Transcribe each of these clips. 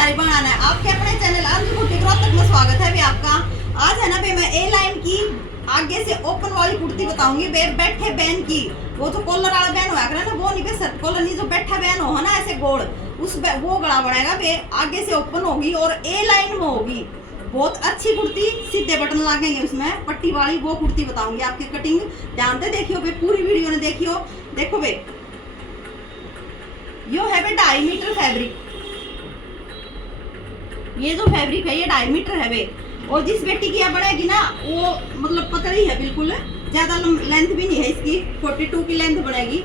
साड़ी बनाना है। आपके अपने चैनल अंजू कुर्ती रोहतक में स्वागत है भी आपका। आज है ना भाई मैं ए लाइन की आगे से ओपन वाली कुर्ती बताऊंगी बैठे बैन की। वो जो कॉलर वाला बैन हुआ ना वो नहीं, शर्ट कॉलर नहीं, जो बैठा बैन हो ना ऐसे गोल उस वो गला बनाएगा बे, आगे से ओपन होगी और ए लाइन में होगी। बहुत अच्छी कुर्ती, सीधे बटन लगेंगे उसमें, पट्टी वाली वो कुर्ती बताऊंगी आपकी। कटिंग ध्यान से देखियो बे, पूरी वीडियो ने देखियो। देखो बे, यो है बे 2.5 मीटर फैब्रिक। ये जो फैब्रिक है ये 2.5 मीटर है बे। और जिस बेटी की यहाँ बनेगी ना वो मतलब पतली है बिल्कुल, ज्यादा लेंथ भी नहीं है इसकी, 42 की लेंथ बनेगी।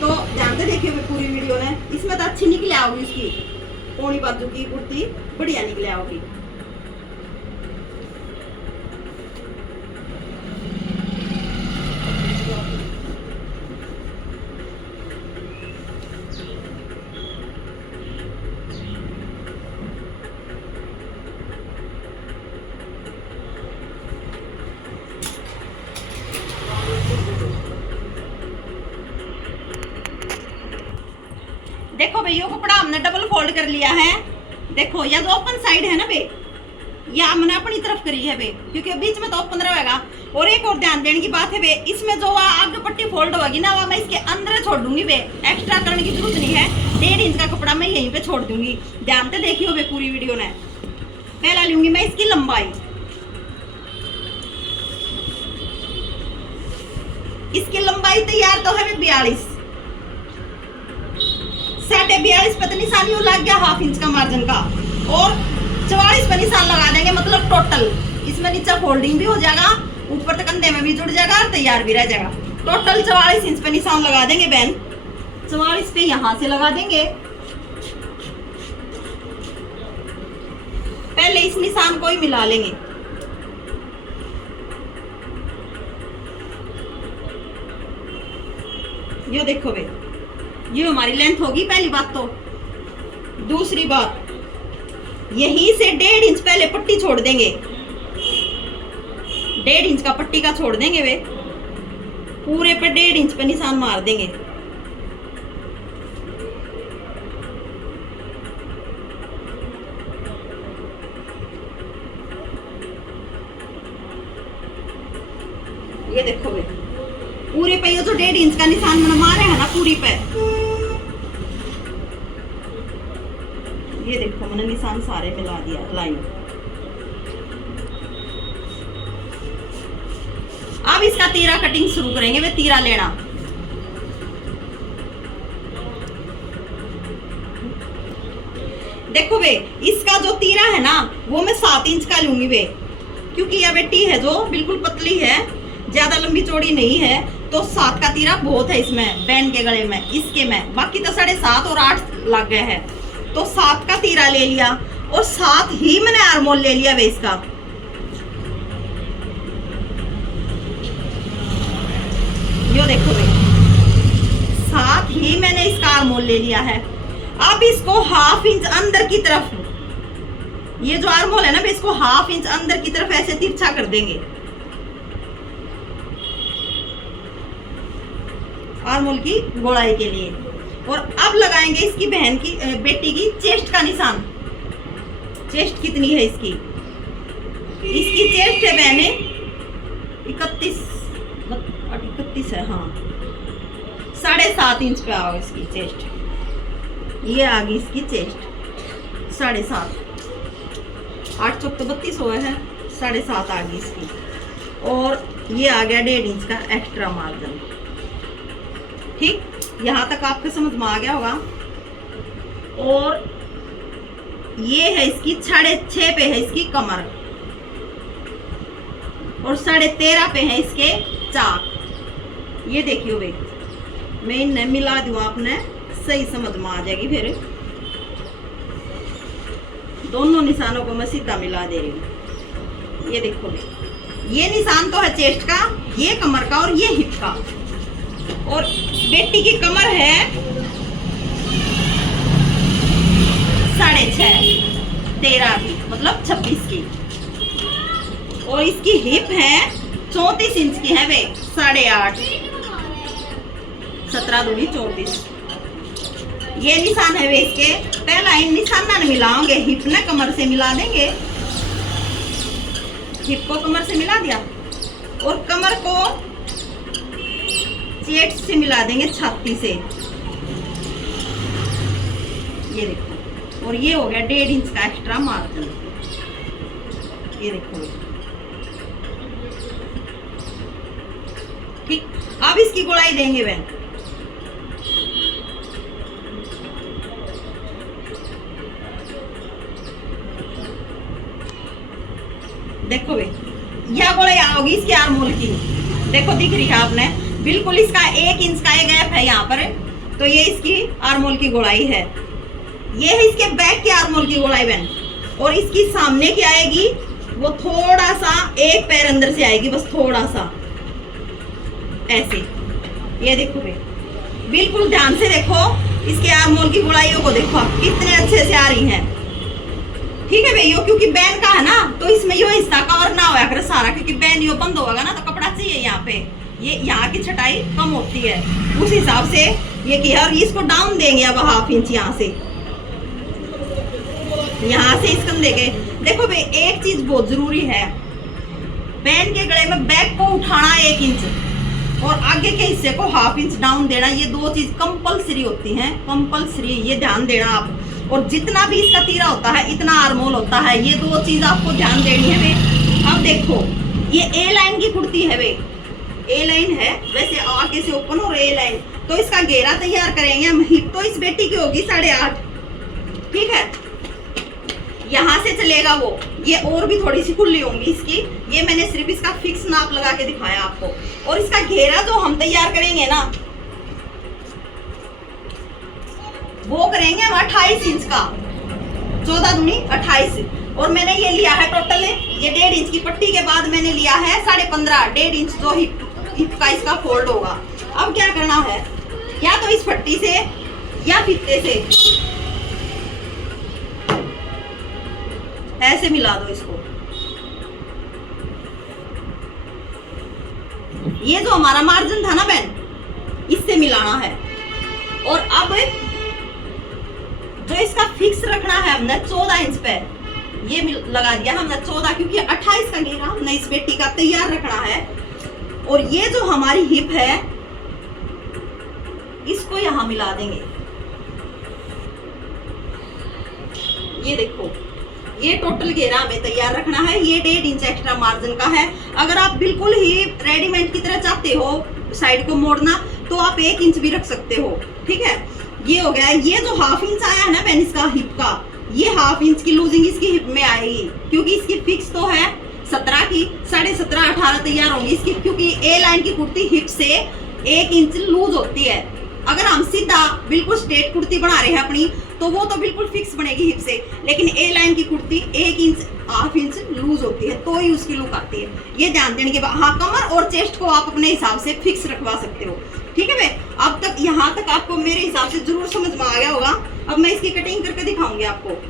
तो ध्यान से देखियो बे पूरी वीडियो ने। इसमें तो अच्छी निकले आओगी, इसकी पौनी बाजू की कुर्ती बढ़िया निकले आओगी। देखो भैया कपड़ा हमने डबल फोल्ड कर लिया है। देखो यह जो ओपन साइड है ना बे, या हमने अपनी तरफ करी है बे, क्योंकि बीच में तो ओपन रहेगा। और एक और ध्यान देने की बात है बे, इसमें जो आगे पट्टी फोल्ड होगी ना वह मैं इसके अंदर छोड़ दूंगी बे, एक्स्ट्रा करने की जरूरत नहीं है। 1.5 इंच का कपड़ा मैं यहीं पे छोड़ दूंगी। ध्यान से देखियो बे पूरी वीडियो ने। पहला लूंगी मैं इसकी लंबाई। इसकी लंबाई तैयार तो है 42, 42.5 पे निशान यूं लग गया, हाफ इंच का मार्जिन का। और 44 पे निशान लगा देंगे, मतलब टोटल इसमें नीचे फोल्डिंग भी हो जाएगा, ऊपर तक कंधे में भी जुड़ जाएगा और तैयार भी रह जाएगा। टोटल 44 इंच पे निशान लगा देंगे बहन। 44 पे यहां से लगा देंगे। पहले इस निशान को ही मिला लेंगे। ये देखो बे, ये हमारी लेंथ होगी पहली बात। तो दूसरी बात, यहीं से 1.5 इंच पहले पट्टी छोड़ देंगे। 1.5 इंच का पट्टी का छोड़ देंगे वे, पूरे पे 1.5 इंच पे निशान मार देंगे। ये देखो वे, पूरे पे ये जो 1.5 इंच का निशान मैंने मारे है ना पूरी पे, ये देखो मैंने निशान सारे मिला दिया लाइन। अब इसका तीरा कटिंग शुरू करेंगे वे, तीरा लेना। देखो वे, इसका जो तीरा है ना वो मैं 7 इंच का लूंगी वे, क्योंकि यह बेटी है जो बिल्कुल पतली है, ज्यादा लंबी चौड़ी नहीं है। तो 7 का तीरा बहुत है इसमें, बैन के गले में, इसके में। बाकी तो 7.5 और 8 लग गए हैं। तो 7 का तीरा ले लिया और 7 ही मैंने आर्मोल ले लिया वे इसका। यो देखो वे, 7 ही मैंने इसका आर्मोल ले लिया है। अब इसको हाफ इंच अंदर की तरफ, ये जो आर्मोल है ना इसको हाफ इंच अंदर की तरफ ऐसे तिरछा कर देंगे आर्मोल की गोलाई के लिए। और अब लगाएंगे इसकी बहन की बेटी की चेस्ट का निशान। चेस्ट कितनी है इसकी? इसकी चेस्ट है बहने 31 है, हाँ 7.5 इंच पे आओ इसकी चेस्ट। ये आ गई इसकी चेस्ट 7.5, 8 चौक तो 32 हुआ है, 7.5 आ गई इसकी। और ये आ गया 1.5 इंच का एक्स्ट्रा मार्जिन। ठीक, यहाँ तक आपको समझ में आ गया होगा। और ये है इसकी 6.5 पे है इसकी कमर, और 13.5 पे है इसके चाक। ये देखियो भाई, मैं इन्हें मिला दूँ, आपने सही समझ में आ जाएगी। फिर दोनों निशानों को मैं सीधा मिला दे रही हूँ। ये देखो भाई, ये निशान तो है चेस्ट का, ये कमर का और ये हिप का। और बेटी की कमर है 6.5, 13 की मतलब 26 की। और इसकी हिप है 34 इंच की है वे, 8.5, 17 दूनी 34। ये निशान है वे इसके, पहला इन निशाना ने मिलाओगे, हिप ने कमर से मिला देंगे, हिप को कमर से मिला दिया और कमर को चेस्ट से मिला देंगे, छाती से। ये देखो, और ये हो गया 1.5 इंच का एक्स्ट्रा मार्जिन। ये देखो, ठीक। अब इसकी गोलाई देंगे बहन, देखो बे, यह गोलाई आओगी इसकी आर्मोल की, देखो दिख रही है आपने, बिल्कुल इसका 1 इंच का ये गैप है यहाँ पर, तो ये इसकी आर्मोल की गोलाई है। ये है इसके बैक की आर्मोल की गोलाई बहन, और इसकी सामने की आएगी वो थोड़ा सा, एक पैर अंदर से आएगी, बस थोड़ा सा ऐसे। ये देखो बे, बिल्कुल ध्यान से देखो, इसके आर्मोल की गोलाइयों को देखो आप कितने अच्छे से आ रही हैं, ठीक है भैया। क्योंकि बैन का है ना, तो इसमें यो हिस्सा कवर ना होया करे सारा, क्योंकि बैन यो बंद होगा ना तो कपड़ा चाहिए यहाँ पे, ये यहाँ की छटाई कम होती है, उस हिसाब से ये किया। और इसको डाउन देंगे अब 1/2 इंच यहाँ से, यहाँ से इस कंधे के। देखो भाई, एक चीज बहुत जरूरी है, बैन के गले में बैक को उठाना 1 इंच और आगे के हिस्से को 1/2 इंच डाउन देना, ये 2 चीज कंपलसरी होती हैं, कंपलसरी, ये ध्यान देना आप। और जितना भी इसका तीरा होता है इतना आर्मोल होता है, ये 2 चीज आपको ध्यान देनी है बे। अब देखो, ये ए लाइन की कुर्ती है बे, ए लाइन है वैसे, आगे से ओपन और ए लाइन, तो इसका घेरा तैयार करेंगे हम। हिप तो इस बेटी की होगी 8.5, ठीक है, यहाँ से चलेगा वो, ये और भी थोड़ी सी खुली होंगी इसकी, ये मैंने सिर्फ इसका फिक्स नाप लगा के दिखाया आपको। और इसका घेरा जो हम तैयार करेंगे ना, वो करेंगे हम 28 इंच का, 14 दूनी 28। और मैंने ये लिया है टोटल, ये 1.5 इंच की पट्टी के बाद मैंने लिया है 15.5, 1.5 इंच जो हिप का इसका फोल्ड होगा। अब क्या करना है, या तो इस पट्टी से या फीते से ऐसे मिला दो इसको। ये जो हमारा मार्जिन था ना बहन, इससे मिलाना है। और अब जो इसका फिक्स रखना है हमने 14 इंच पे, ये लगा दिया हमने 14, क्योंकि 28 का घेरा हमने इस पेटी का तैयार रखना है। और ये जो हमारी हिप है, इसको यहां मिला देंगे। ये देखो, ये टोटल घेरा हमें तैयार रखना है, ये 1.5 इंच एक्स्ट्रा मार्जिन का है। अगर आप बिल्कुल ही रेडीमेड की तरह चाहते हो साइड को मोड़ना, तो आप 1 इंच भी रख सकते हो, ठीक है। ये हो गया। ये जो 1/2 इंच आया है ना बहन इसका हिप का, ये 1/2 इंच की लूजिंग इसकी हिप में आएगी, क्योंकि इसकी फिक्स तो है 17 की, 17.5 18 तैयार होंगी इसकी, क्योंकि ए लाइन की कुर्ती हिप से 1 इंच लूज होती है। अगर हम सीधा बिल्कुल स्ट्रेट कुर्ती बना रहे हैं अपनी, तो वो तो बिल्कुल फिक्स बनेगी हिप से, लेकिन ए लाइन की कुर्ती 1 इंच 1/2 इंच लूज होती है, तो ही उसकी लुक आती है। ये ध्यान देने के बाद, हाँ, कमर और चेस्ट को आप अपने हिसाब से फिक्स रखवा सकते हो, ठीक है भाई। अब तक यहाँ तक आपको मेरे हिसाब से जरूर समझ में आ गया होगा। अब मैं इसकी कटिंग करके दिखाऊंगी आपको।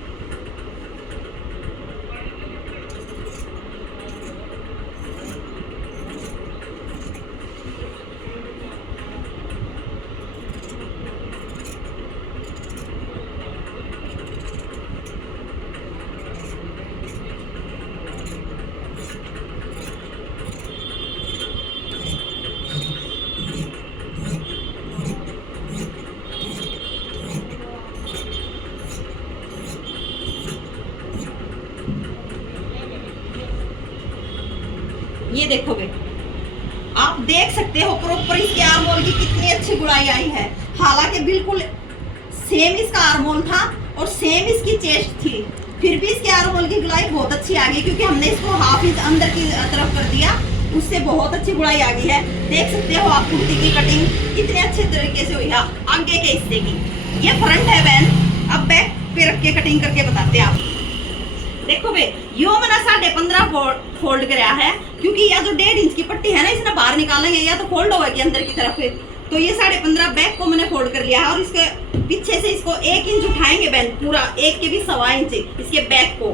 ये देखो बे, आप देख सकते हो प्रॉपर इसके आर्मोल की कितनी अच्छी गुड़ाई आई है। हालांकि बिल्कुल सेम इसका आर्मोल था और सेम इसकी चेस्ट थी, फिर भी इसके आर्मोल की गुड़ाई बहुत अच्छी आ गई, क्योंकि हमने इसको 1/2 इंच अंदर की तरफ कर दिया, उससे बहुत अच्छी गुड़ाई आ गई है। देख सकते हो आप कुर्ती की कटिंग कितने अच्छे तरीके से हुई है आगे के हिस्से की। ये फ्रंट है बहन। अब बैक पे रख के कटिंग करके बताते हैं आप। देखो बे, यो मैंने 15.5 फोल्ड कराया है, क्योंकि यह जो 1.5 इंच की पट्टी है ना, इसने बाहर निकालेंगे या तो फोल्ड होगी अंदर की तरफ, तो ये 15.5 बैक को मैंने फोल्ड कर लिया है। और इसके पीछे से इसको 1 इंच उठाएंगे बहन, पूरा 1 के भी 1.25 इंच इसके बैक को,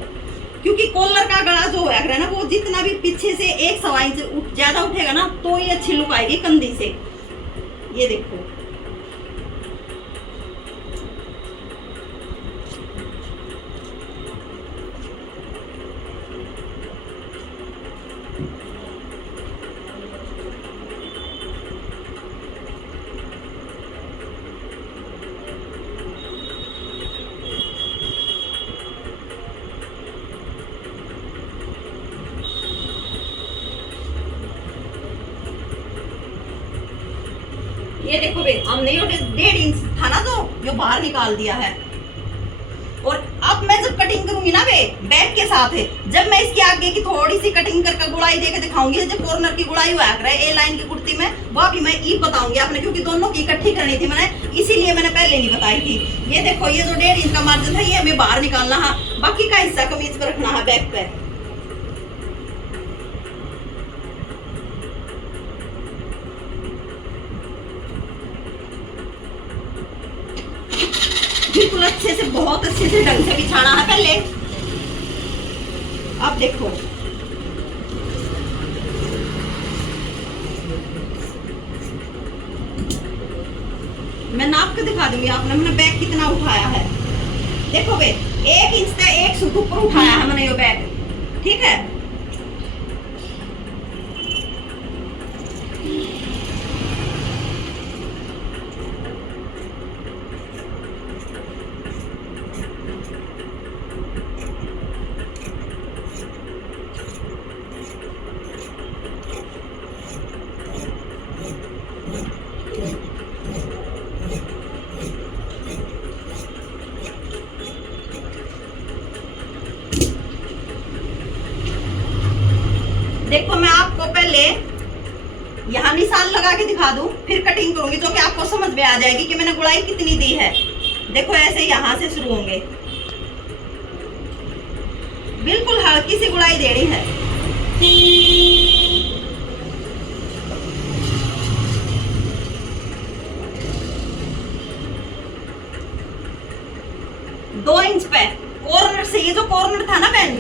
क्योंकि कॉलर का गला जो है ना, वो जितना भी पीछे से 1.25 इंच ज्यादा उठेगा ना, तो ये अच्छी लुक आएगी कंधी से। ये देखो, ये देखो बे, हमने ये 1.5 इंच था ना जो बाहर निकाल दिया है। और अब मैं जब कटिंग करूंगी ना बे बैक के साथ है, जब मैं इसके आगे की थोड़ी सी कटिंग करके गुड़ाई देके दिखाऊंगी, जब कॉर्नर की गुड़ाई हुआ करे ए लाइन की कुर्ती में, वो भी मैं ये बताऊंगी आपने, क्योंकि दोनों की इकट्ठी करनी थी मैंने, इसीलिए मैंने पहले नहीं बताई थी। ये देखो, ये जो 1.5 इंच का मार्जिन है ये हमें बाहर निकालना है, बाकी का हिस्सा कमीज पे रखना है बैक पे। बिल्कुल अच्छे से, बहुत अच्छे से ढंग से बिछाना है पहले। अब देखो, मैं नाप के दिखा दूंगी आपने, मैंने बैग कितना उठाया है। देखो बे, 1 इंच का 1 सूट ऊपर उठाया है मैंने ये बैग, ठीक है। देखो, मैं आपको पहले यहाँ निशान लगा के दिखा दूं, फिर कटिंग करूंगी, जो कि आपको समझ में आ जाएगी कि मैंने गुड़ाई कितनी दी है। देखो, ऐसे यहाँ से शुरू होंगे, बिल्कुल हल्की सी गुड़ाई देनी है। दो इंच पे कॉर्नर से, ये जो कॉर्नर था ना बहन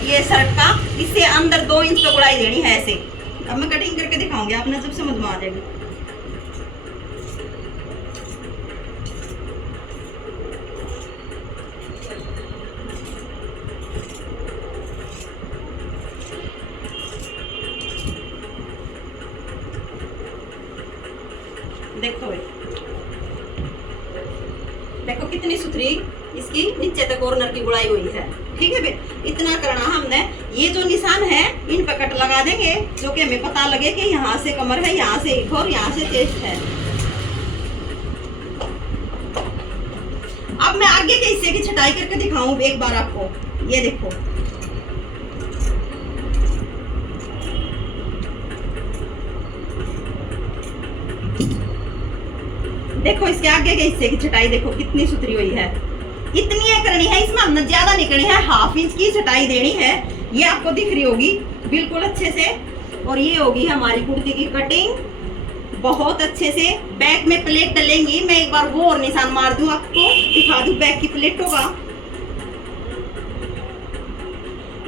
ये शर्ट का, इससे अंदर 2 इंच पे गुड़ाई देनी है ऐसे। अब मैं कटिंग करके दिखाऊंगी, आपने जब समझ में आ जाएगी। देखो देखो कितनी सुथरी इसकी नीचे तक कॉर्नर की गुड़ाई हुई है, ठीक है बे। इतना करना हमने, ये जो निशान है इन पे कट लगा देंगे, जो कि हमें पता लगे कि यहाँ से कमर है, यहाँ से हिप और यहाँ से चेस्ट है। अब मैं आगे के हिस्से की छटाई करके दिखाऊं एक बार आपको। ये देखो, देखो इसके आगे के हिस्से की छटाई देखो कितनी सुथरी हुई है। इतनी है करनी है, इसमें हमने ज्यादा नहीं करनी है, 1/2 इंच की छटाई देनी है। ये आपको दिख रही होगी बिल्कुल अच्छे से। और ये होगी हमारी कुर्ती की कटिंग बहुत अच्छे से। बैक में प्लेट डलेंगी, मैं एक बार वो और निशान मार दूं, आपको दिखा दूं बैक की प्लेटों का।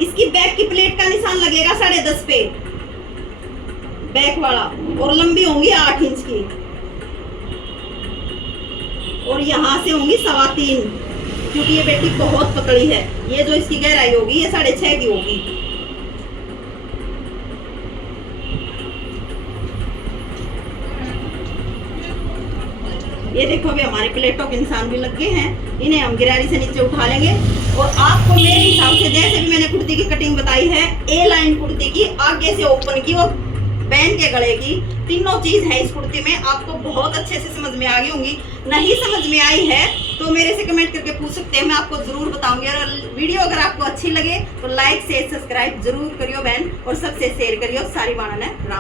इसकी बैक की प्लेट का निशान लगेगा 10.5 पे बैक वाला, और लंबी होंगी 8 इंच की, और यहाँ से होंगी 3.25, क्योंकि ये बेटी बहुत पतली है। ये जो इसकी गहराई होगी ये 6.5 की होगी। ये देखो भी हमारे प्लेटों के निशान भी लग गए हैं, इन्हें हम गिरारी से नीचे उठा लेंगे। और आपको मेरे हिसाब से जैसे भी मैंने कुर्ती की कटिंग बताई है, ए लाइन कुर्ती की, आगे से ओपन की और बैन के गले की, तीनों चीज है इस कुर्ती में। आपको बहुत अच्छे से समझ में आ गई होंगी। नहीं समझ में आई है तो मेरे से कमेंट करके पूछ सकते हैं, मैं आपको जरूर बताऊंगी। और वीडियो अगर आपको अच्छी लगे तो लाइक शेयर सब्सक्राइब जरूर करियो बहन, और सबसे शेयर करियो। सारी मानन है राम।